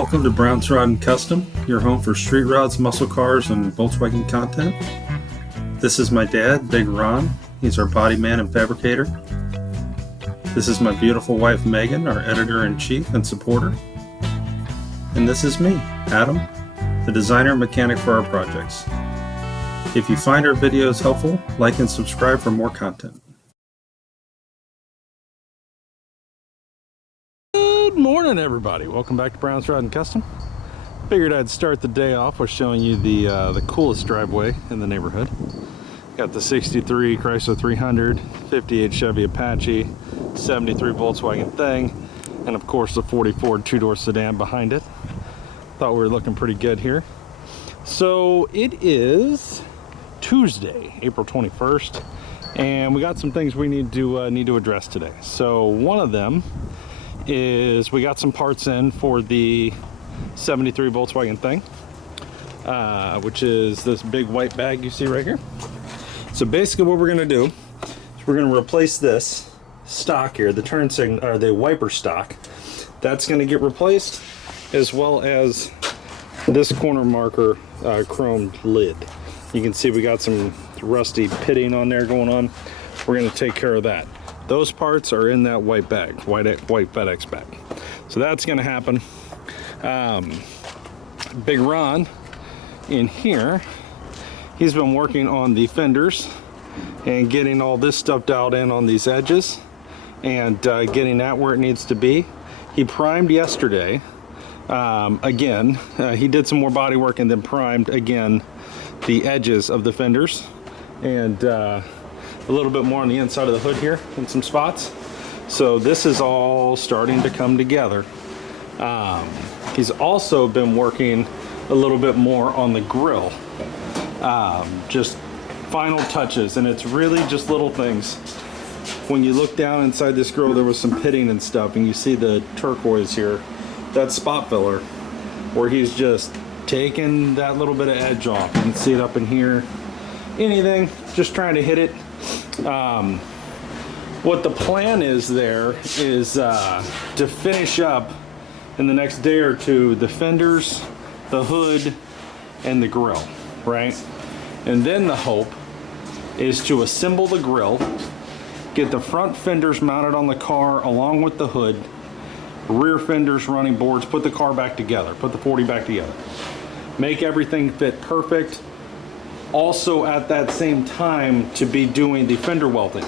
Welcome to Brown's Rod and Custom, your home for street rods, muscle cars, and Volkswagen content. This is my dad, Big Ron. He's our body man and fabricator. This is my beautiful wife, Megan, our editor-in-chief and supporter. And this is me, Adam, the designer and mechanic for our projects. If you find our videos helpful, like and subscribe for more content. Good morning, everybody. Welcome back to Brown's Rod and Custom. Figured I'd start the day off with showing you the coolest driveway in the neighborhood. Got the 63 Chrysler 300, 58 Chevy Apache, 73 Volkswagen Thing, and of course the 44 two-door sedan behind it. Thought we were looking pretty good here. So it is Tuesday, April 21st, and we got some things we need to address today. So one of them is we got some parts in for the 73 Volkswagen Thing, which is this big white bag you see right here. So basically what we're going to do is we're going to replace this stock here, the turn signal or the wiper stock. That's going to get replaced, as well as this corner marker chrome lid. You can see we got some rusty pitting on there going on. We're going to take care of that. Those parts are in that white bag, white FedEx bag. So that's going to happen. Big Ron in here, he's been working on the fenders and getting all this stuff dialed in on these edges and getting that where it needs to be. He primed yesterday. Again, he did some more body work and then primed again the edges of the fenders and a little bit more on the inside of the hood here in some spots. So this is all starting to come together. He's also been working a little bit more on the grill. Just final touches, and it's really just little things. When you look down inside this grill, there was some pitting and stuff, and you see the turquoise here. That's spot filler, where he's just taking that little bit of edge off. You can see it up in here. Anything, just trying to hit it. What the plan is there is to finish up in the next day or two the fenders, the hood, and the grill, right? And then the hope is to assemble the grill, get the front fenders mounted on the car along with the hood, rear fenders, running boards, put the car back together, put the 40 back together, make everything fit perfect. Also at that same time to be doing the fender welding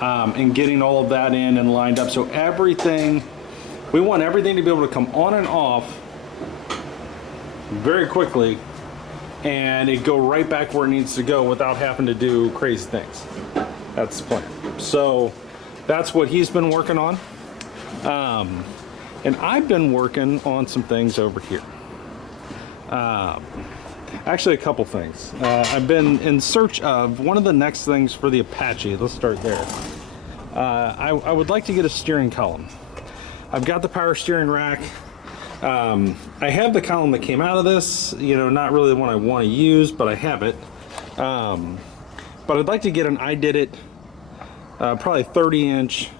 and getting all of that in and lined up. So everything, we want everything to be able to come on and off very quickly and it go right back where it needs to go without having to do crazy things. That's the plan. So that's what he's been working on. And I've been working on some things over here. Actually, a couple things. I've been in search of one of the next things for the Apache. Let's start there. I would like to get a steering column. I've got the power steering rack. I have the column that came out of this, you know, not really the one I want to use, but I have it. But I'd like to get an I Did It, probably 30-inch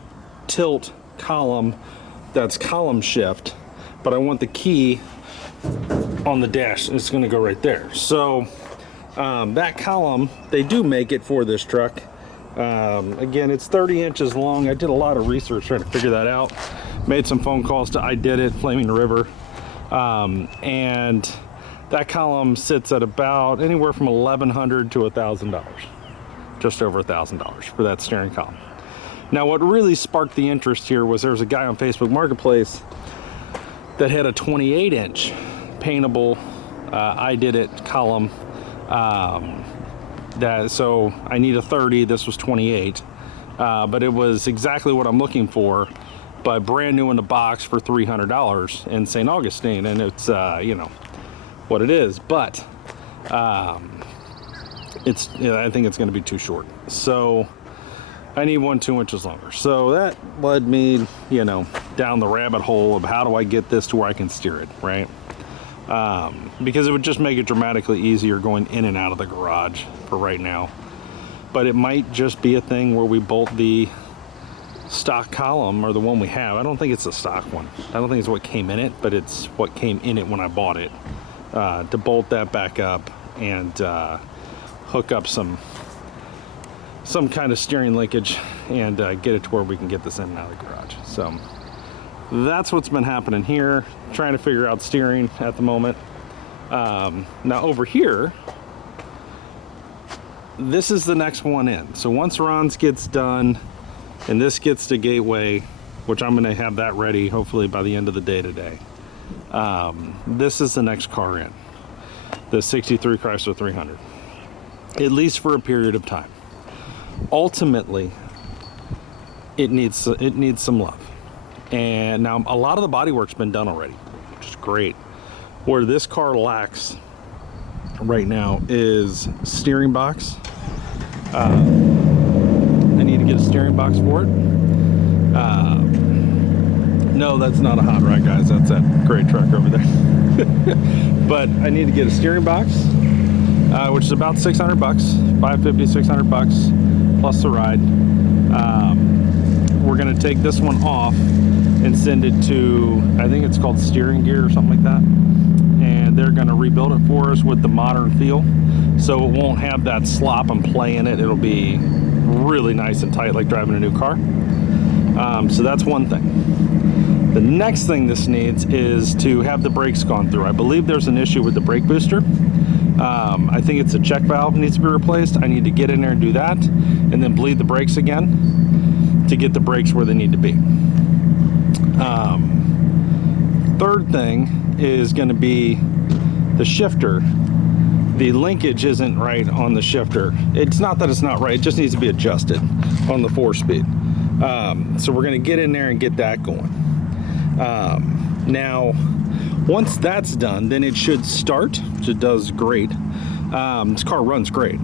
tilt column that's column shift, but I want the key on the dash. It's going to go right there. So that column, they do make it for this truck. Again, it's 30 inches long. I did a lot of research trying to figure that out. Made some phone calls to I Did It, Flaming River, and that column sits at about anywhere from $1,100 to $1,000, just over $1,000 for that steering column. Now, what really sparked the interest here was there's a guy on Facebook Marketplace that had a 28-inch paintable I Did It column. So I need a 30. This was 28, but it was exactly what I'm looking for, but brand new in the box for $300 in St. Augustine, and it's you know what it is, but it's, you know, I think it's going to be too short. So I need one 2 inches longer. So that led me, you know, down the rabbit hole of how do I get this to where I can steer it, right? Because it would just make it dramatically easier going in and out of the garage for right now. But it might just be a thing where we bolt the stock column, or the one we have. I don't think it's the stock one. I don't think it's what came in it, but it's what came in it when I bought it. To bolt that back up and hook up some kind of steering linkage and get it to where we can get this in and out of the garage. So that's what's been happening here, trying to figure out steering at the moment. Now over here, this is the next one in. So once Ron's gets done and this gets to Gateway, which I'm gonna have that ready hopefully by the end of the day today, this is the next car in, the 63 Chrysler 300, at least for a period of time. Ultimately, it needs some love. And now a lot of the bodywork's been done already, which is great. Where this car lacks right now is steering box. I need to get a steering box for it. No, that's not a hot rod, guys. That's that great truck over there. But I need to get a steering box, which is about $600, $550, $600 plus the ride. We're gonna take this one off and send it to, I think it's called Steering Gear or something like that. And they're gonna rebuild it for us with the modern feel. So it won't have that slop and play in it. It'll be really nice and tight, like driving a new car. So that's one thing. The next thing this needs is to have the brakes gone through. I believe there's an issue with the brake booster. I think it's a check valve needs to be replaced. I need to get in there and do that, and then bleed the brakes again to get the brakes where they need to be. Third thing is going to be the shifter. The linkage isn't right on the shifter. It's not that it's not right, it just needs to be adjusted on the 4-speed. So we're going to get in there and get that going. Now, once that's done, then it should start, which it does great. This car runs great.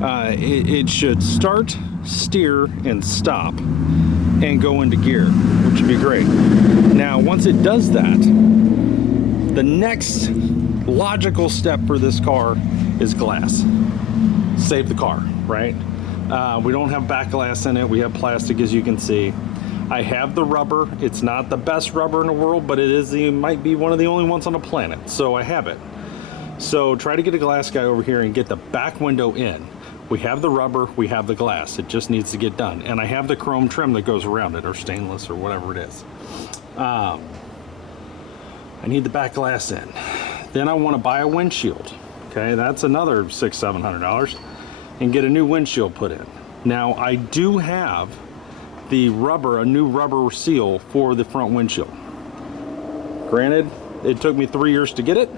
It should start, steer, and stop, and go into gear, which would be great. Now, once it does that, the next logical step for this car is glass. Save the car, right? We don't have back glass in it. We have plastic, as you can see. I have the rubber. It's not the best rubber in the world, but it might be one of the only ones on the planet, so I have it. So try to get a glass guy over here and get the back window in. We have the rubber, we have the glass. It just needs to get done. And I have the chrome trim that goes around it, or stainless, or whatever it is. I need the back glass in. Then I want to buy a windshield. Okay, that's another $600–700, and get a new windshield put in. Now I do have the rubber, a new rubber seal for the front windshield. Granted, it took me 3 years to get it.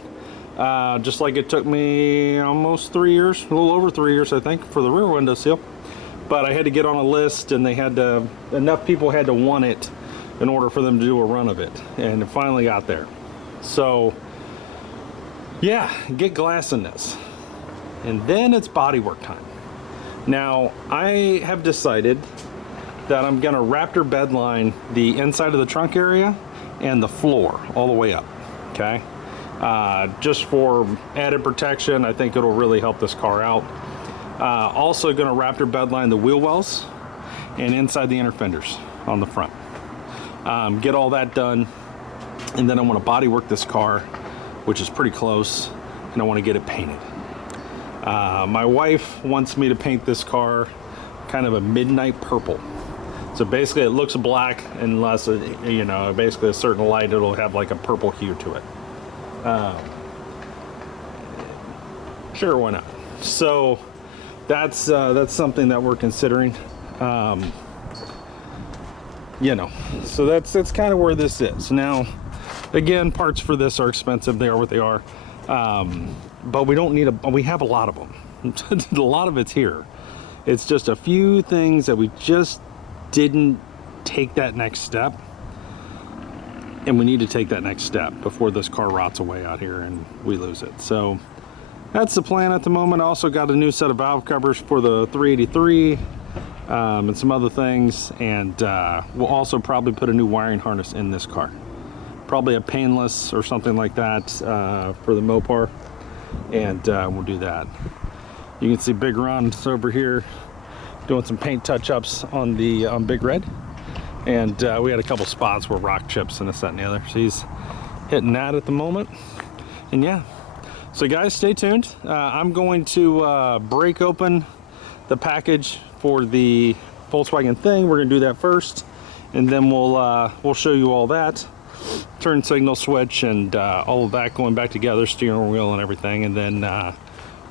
Just like it took me almost 3 years, a little over 3 years, I think, for the rear window seal. But I had to get on a list, and they had to, enough people had to want it in order for them to do a run of it, and it finally got there. So yeah, get glass in this, and then it's bodywork time. Now I have decided that I'm gonna Raptor bedline the inside of the trunk area and the floor all the way up. Okay, just for added protection. I think it'll really help this car out. Also gonna Raptor bedline the wheel wells and inside the inner fenders on the front. Get all that done, and then I want to bodywork this car, which is pretty close, and I want to get it painted. My wife wants me to paint this car kind of a midnight purple. So basically it looks black unless, you know, basically a certain light, it'll have like a purple hue to it. Sure, why not? So that's something that we're considering. You know, so that's kind of where this is. Now, again, parts for this are expensive. They are what they are. But we don't need we have a lot of them. A lot of it's here. It's just a few things that we just didn't take that next step. And we need to take that next step before this car rots away out here and we lose it. So that's the plan at the moment. I also got a new set of valve covers for the 383. And some other things, and we'll also probably put a new wiring harness in this car, probably a painless or something like that for the Mopar, and we'll do that. You can see Big Ron's over here doing some paint touch-ups on the Big Red. And we had a couple spots where rock chips and this, that, and the other. So he's hitting that at the moment. And yeah, so guys, stay tuned. I'm going to break open the package for the Volkswagen thing. We're gonna do that first, and then we'll show you all that. Turn signal switch and all of that going back together, steering wheel and everything, and then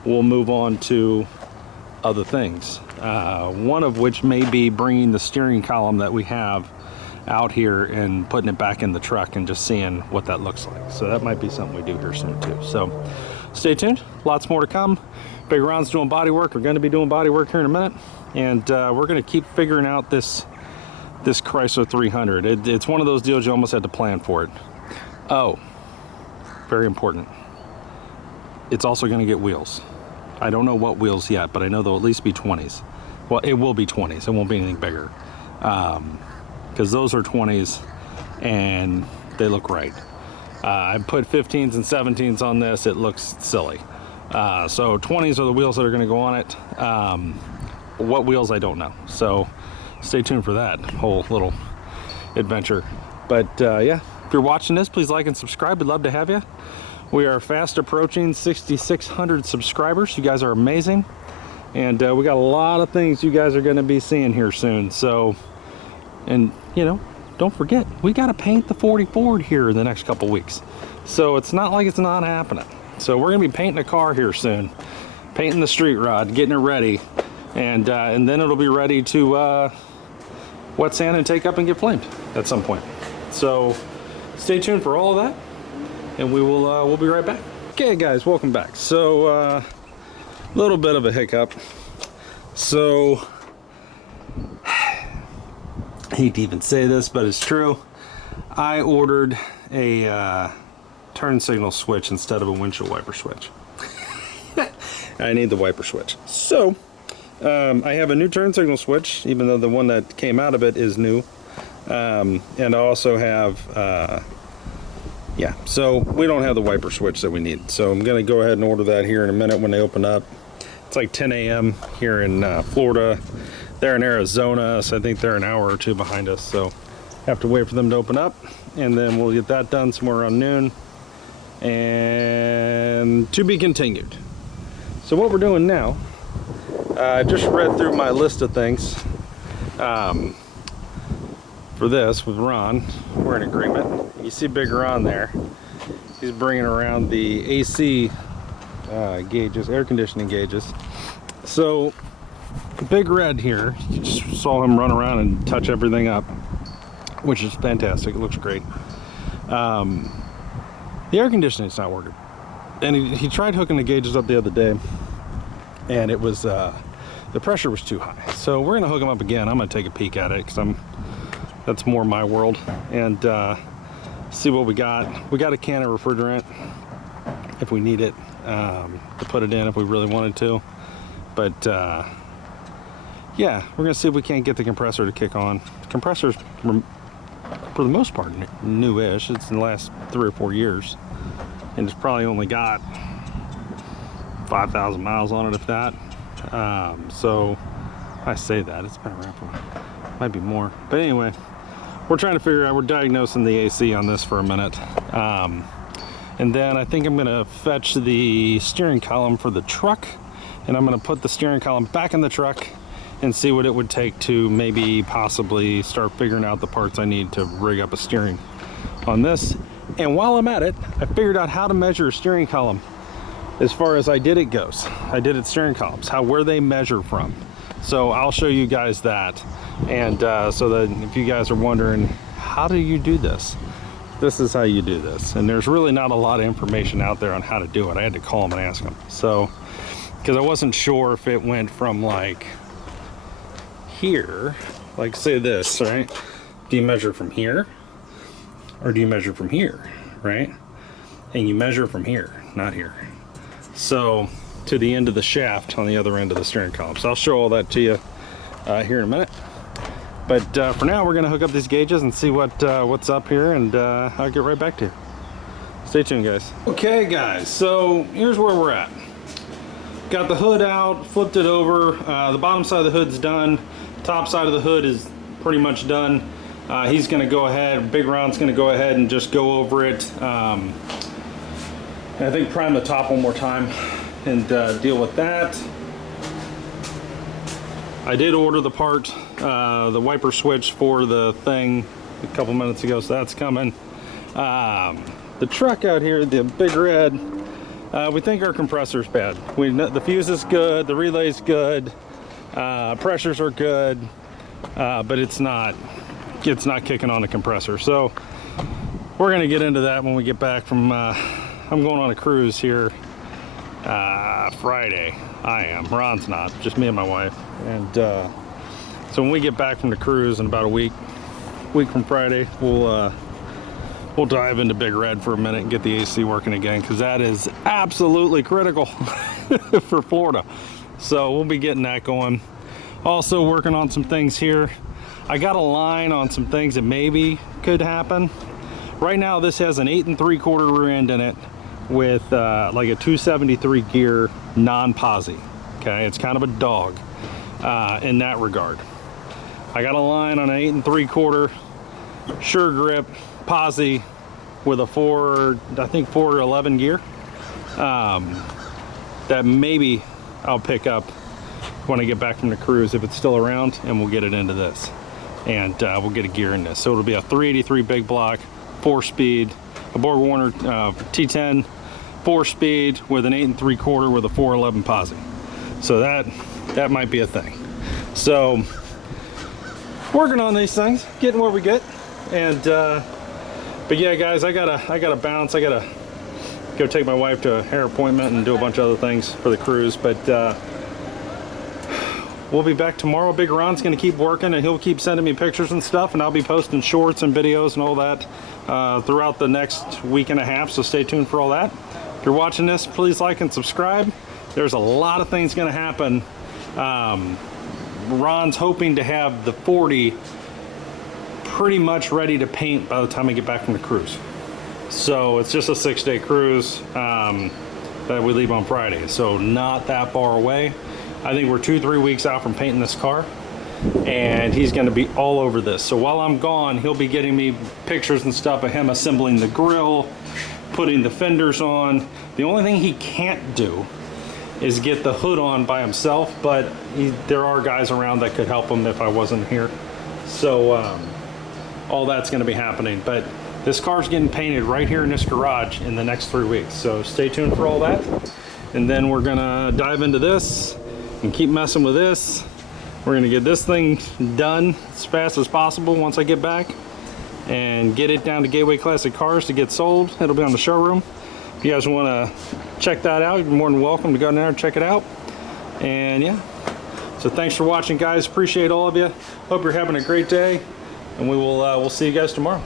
we'll move on to other things. One of which may be bringing the steering column that we have out here and putting it back in the truck and just seeing what that looks like. So that might be something we do here soon too. So stay tuned, lots more to come. Big Ron's doing body work. We're going to be doing body work here in a minute, and we're going to keep figuring out this Chrysler 300. It's one of those deals you almost had to plan for it. Oh, very important. It's also going to get wheels. I don't know what wheels yet, but I know they'll at least be 20s. Well, it will be 20s. It won't be anything bigger. Because those are 20s and they look right. I put 15s and 17s on this. It looks silly. So 20s are the wheels that are going to go on it. What wheels, I don't know. So stay tuned for that whole little adventure. But yeah, if you're watching this, please like and subscribe. We'd love to have you. We are fast approaching 6,600 subscribers. You guys are amazing. And we got a lot of things you guys are going to be seeing here soon. So, and you know, don't forget, we got to paint the 40 Ford here in the next couple weeks. So it's not like it's not happening. So we're going to be painting a car here soon. Painting the street rod, getting it ready. And then it'll be ready to wet sand and take up and get flamed at some point. So stay tuned for all of that. And we'll be right back. Okay guys, welcome back. So a little bit of a hiccup. So I hate to even say this, but it's true. I ordered a turn signal switch instead of a windshield wiper switch. I need the wiper switch. So I have a new turn signal switch, even though the one that came out of it is new. And I also have yeah, so we don't have the wiper switch that we need. So I'm going to go ahead and order that here in a minute when they open up. It's like 10 a.m. here in Florida. They're in Arizona, so I think they're an hour or two behind us. So have to wait for them to open up, and then we'll get that done somewhere around noon. And to be continued. So what we're doing now, I just read through my list of things for this with Ron. We're in agreement. You see Big Ron there. He's bringing around the AC gauges, air conditioning gauges. So Big Red here, you just saw him run around and touch everything up, which is fantastic. It looks great. The air conditioning's not working. And he tried hooking the gauges up the other day, and it was the pressure was too high. So we're gonna hook them up again. I'm gonna take a peek at it because that's more my world, and see what we got. We got a can of refrigerant if we need it, to put it in if we really wanted to. But yeah, we're gonna see if we can't get the compressor to kick on. The compressor's, for the most part, newish. It's in the last 3 or 4 years, and it's probably only got 5,000 miles on it, if that. So I say that, it's been around for, might be more. But anyway, we're trying to figure out, we're diagnosing the AC on this for a minute. And then I think I'm gonna fetch the steering column for the truck, and I'm gonna put the steering column back in the truck and see what it would take to maybe possibly start figuring out the parts I need to rig up a steering on this. And while I'm at it, I figured out how to measure a steering column as far as I did it goes. I did it steering columns, where they measure from. So I'll show you guys that. And so that if you guys are wondering, how do you do this? This is how you do this. And there's really not a lot of information out there on how to do it. I had to call them and ask them. So, because I wasn't sure if it went from like here, like say this, right? Do you measure from here? Or do you measure from here, right? And you measure from here, not here. So, to the end of the shaft on the other end of the steering column. So I'll show all that to you here in a minute. But for now, we're gonna hook up these gauges and see what's up here, and I'll get right back to you. Stay tuned, guys. Okay, guys, so here's where we're at. Got the hood out, flipped it over. The bottom side of the hood's done. Top side of the hood is pretty much done. He's going to go ahead, Big Ron's going to go ahead and just go over it. And I think prime the top one more time and deal with that. I did order the part, the wiper switch for the thing a couple minutes ago, so that's coming. The truck out here, the Big Red, we think our compressor's bad. The fuse is good, the relay's good, pressures are good, but it's not kicking on the compressor. So we're going to get into that when we get back from, I'm going on a cruise here Friday. I am. Ron's not, just me and my wife. And so when we get back from the cruise in about a week from Friday, we'll dive into Big Red for a minute and get the AC working again, because that is absolutely critical for Florida. So we'll be getting that going. Also working on some things here. I got a line on some things that maybe could happen. Right now this has an 8 3/4 rear end in it with like a 273 gear non-posi. Okay, it's kind of a dog in that regard. I got a line on an 8 3/4 sure grip posi with a 411 gear that maybe I'll pick up when I get back from the cruise if it's still around, and we'll get it into this, and we'll get a gear in this. So it'll be a 383 big block, 4-speed, a Borg-Warner T10 4-speed with an 8 3/4 with a 411 posi. So that might be a thing. So working on these things, getting where we get. And but yeah, guys, I gotta bounce. I gotta go take my wife to a hair appointment and do a bunch of other things for the cruise. But we'll be back tomorrow. Big Ron's gonna keep working, and he'll keep sending me pictures and stuff, and I'll be posting shorts and videos and all that throughout the next week and a half. So stay tuned for all that. If you're watching this, please like and subscribe. There's a lot of things gonna happen. Ron's hoping to have the 40 pretty much ready to paint by the time I get back from the cruise. So it's just a 6-day cruise that we leave on Friday, so not that far away. I think we're 2-3 weeks out from painting this car, and he's going to be all over this. So while I'm gone, he'll be getting me pictures and stuff of him assembling the grill, putting the fenders on. The only thing he can't do is get the hood on by himself, but there are guys around that could help him if I wasn't here. So all that's going to be happening. But this car's getting painted right here in this garage in the next 3 weeks. So stay tuned for all that. And then we're going to dive into this and keep messing with this. We're going to get this thing done as fast as possible once I get back, and get it down to Gateway Classic Cars to get sold. It'll be on the showroom. If you guys want to check that out, you're more than welcome to go in there and check it out. And yeah, so thanks for watching, guys. Appreciate all of you. Hope you're having a great day, and we'll see you guys tomorrow.